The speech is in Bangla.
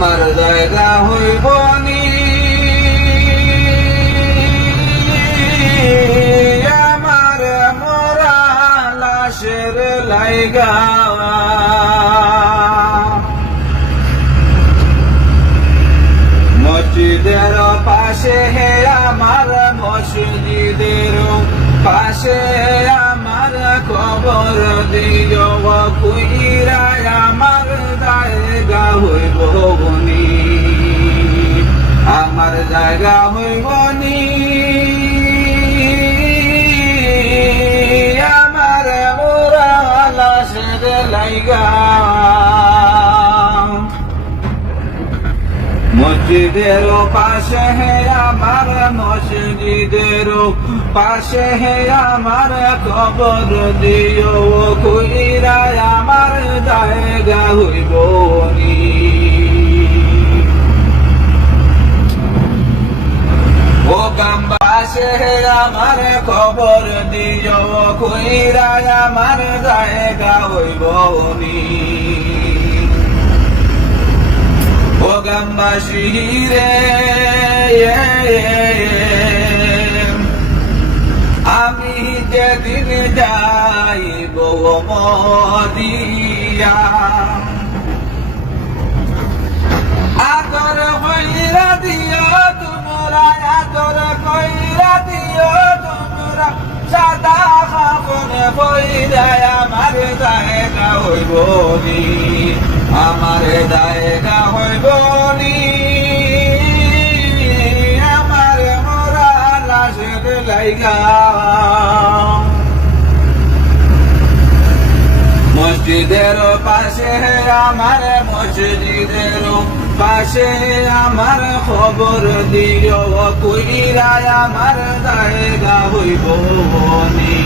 আমার জায়গা হইব নি আমার মরা লাশের লাইগা মসজিদের পাশে আমার মসজিদের পাশে আমার কবর দিও কইরা আমার জায়গা হইব নি আমার জায়গা হইব নি আমার মোরা লাশের লাইগা মসজিদের পাশে আমার মসজিদের পাশে আমার কবর দিও কইরা আমার জায়গা হইব নি ও পাশে আমার কবর দিও কইরা আমার জায়গা হইব নি ও গ্রামবাসী রে আমি যেদিন যাইব মদিয়া আদর কইরা দিও তোমরা আদর কইরা দিও তোমরা সাদা কাপড় পইরা আমার জায়গা হইব নি আমার জায়গা হইব নি আমার মোরা লাশের লাইগা মসজিদের পাশে আমার মসজিদের পাশে আমার খবর দিও কইরা আমার জায়গা হইব নি